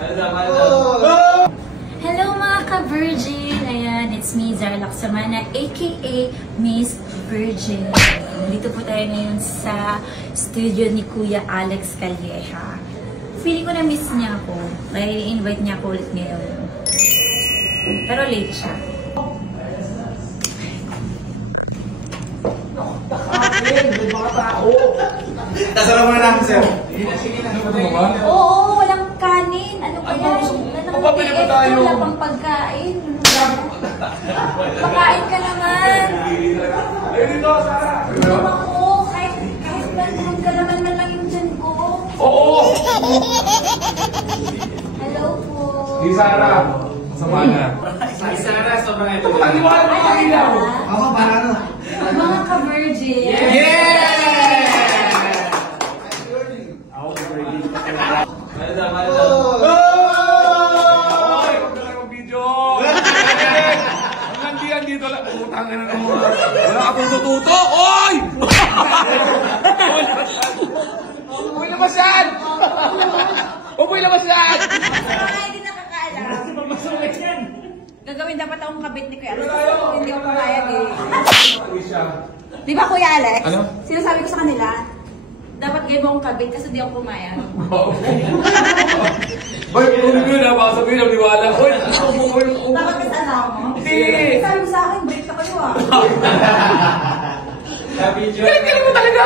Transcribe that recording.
Hello mga ka-Virgin! Ayan, it's me, Zara Laksamana, aka Miss Virgin. Dito po tayo ngayon sa studio ni Kuya Alex Calleja. Feeling ko na-miss niya ako. Kaya i-invite niya ako ulit ngayon. Pero late siya. May mga tao! Tasara mo na namin, sir. Oo, walang kanin. Ano kaya? Papabili pa tayo. Wala pang pagkain. Pagkain ka naman. Ayun dito, Sarah! Ayun ako. Kahit magkalaman man lang yung dyan ko. Oo! Hello po. Si Sarah. Masama na. Si Sarah, sobrang ito. Pag-iwala mo ang ilaw! Ako, paano? Mga ka-Virgin. Yeah! Ako, Virgin. Oy! Huwag na kayo video! Ang nandiyan dito lang. Utang na naman. Wala ka pong tututo! Oy! Umuwi na masyad! Umuwi na masyad! Mga hindi nakakaalam. Gagawin dapat akong kabit ni Kuya Alex. Hindi ko pumayag eh. Di ba Kuya Alex? Ano? Sinasabi ko sa kanila, dapat gawin mo akong kabit kasi di ako pumayag. Boy, kung yun na, baka sabihin ng liwala. Oy! Bakit kasama mo? Hindi! Sabi mo sa akin, break na kayo ah. Video. Galing mo talaga!